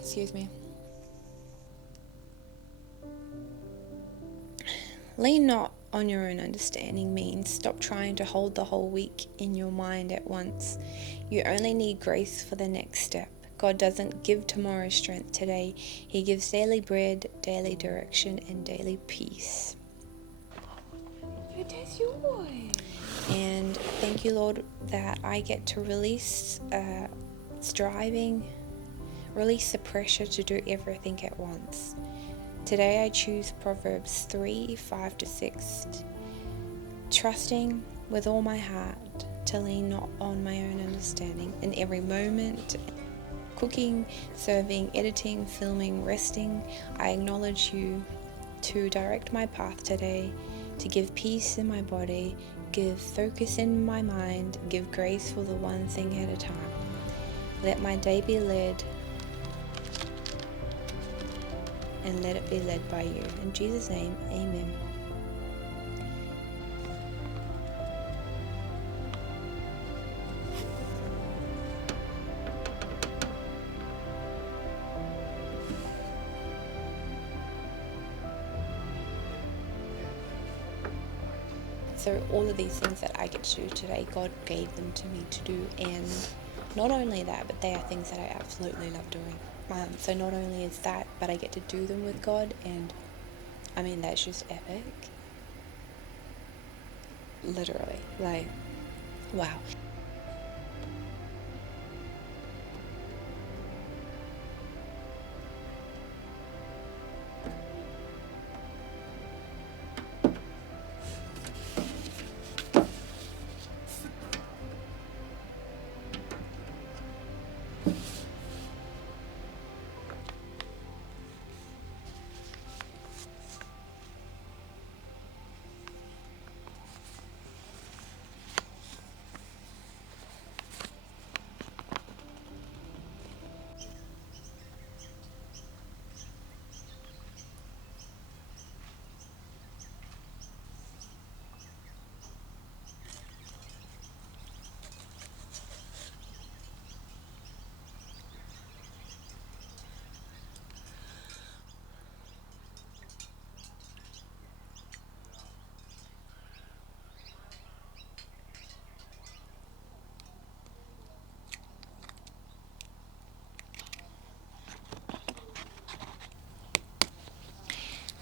Excuse me. Lean not on your own understanding means stop trying to hold the whole week in your mind at once. You only need grace for the next step. God doesn't give tomorrow strength today. He gives daily bread, daily direction, and daily peace. And thank you, Lord, that I get to release striving, release the pressure to do everything at once. Today I choose Proverbs 3:5-6, trusting with all my heart to lean not on my own understanding in every moment. Cooking, serving, editing, filming, resting, I acknowledge you to direct my path today, to give peace in my body, give focus in my mind, give grace for the one thing at a time. Let my day be led, and let it be led by you. In Jesus' name, amen. So all of these things that I get to do today, God gave them to me to do, and not only that, but they are things that I absolutely love doing. So not only is that, but I get to do them with God, and I mean, that's just epic. Literally, like, wow.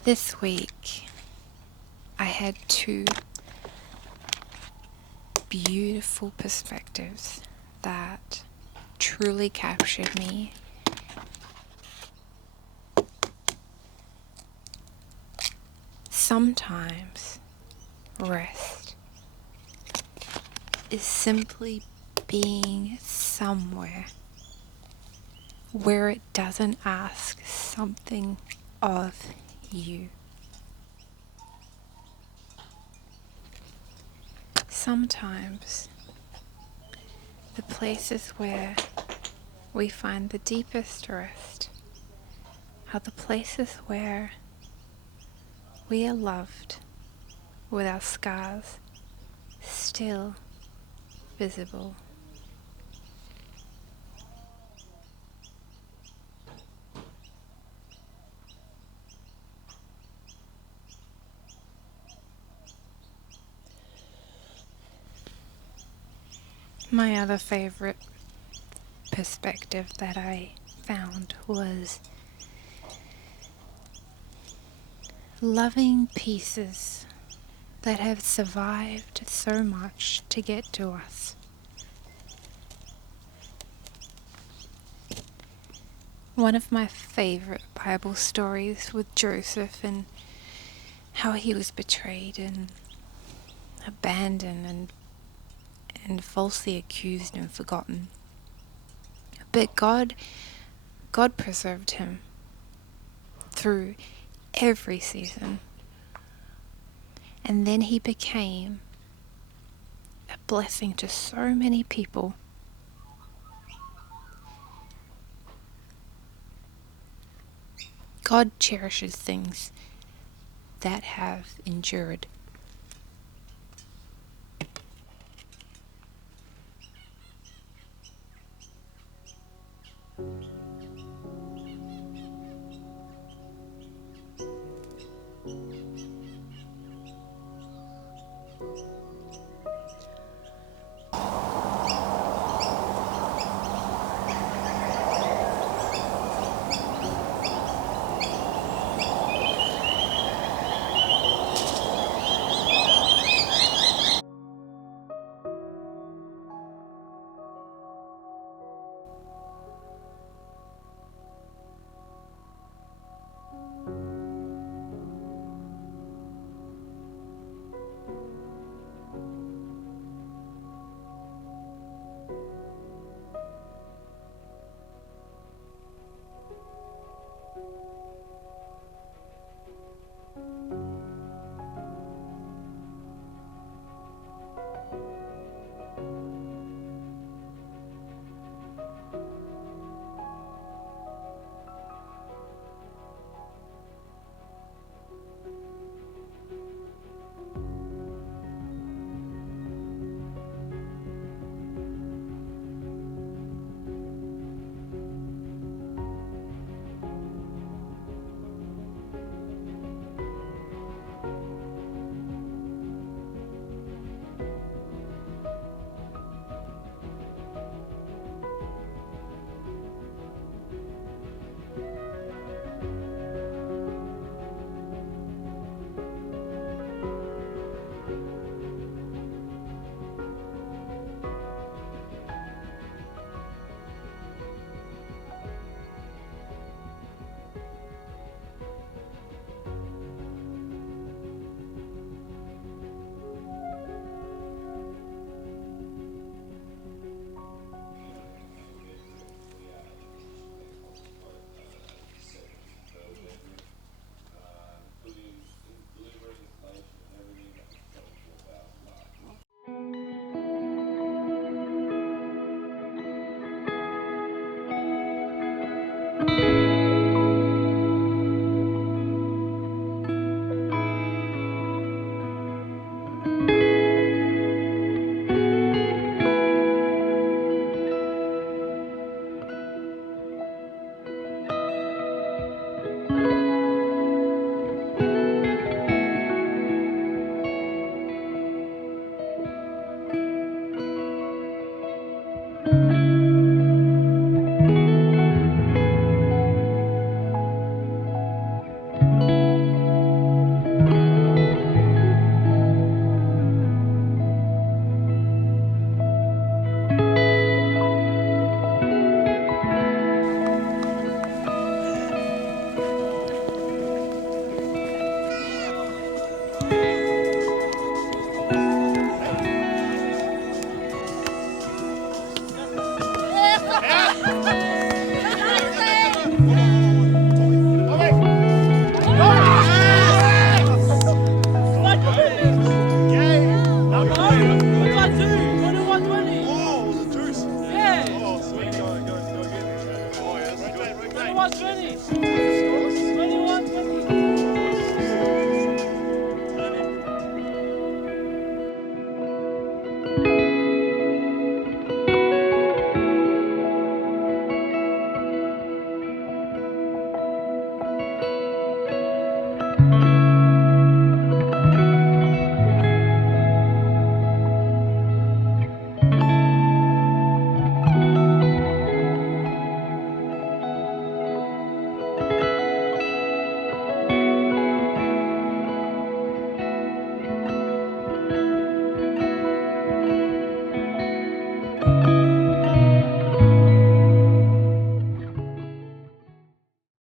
This week, I had two beautiful perspectives that truly captured me. Sometimes rest is simply being somewhere where it doesn't ask something of you. Sometimes the places where we find the deepest rest are the places where we are loved with our scars still visible. My other favorite perspective that I found was loving pieces that have survived so much to get to us. One of my favorite Bible stories with Joseph and how he was betrayed and abandoned and falsely accused and forgotten. But God preserved him through every season. And then he became a blessing to so many people. God cherishes things that have endured.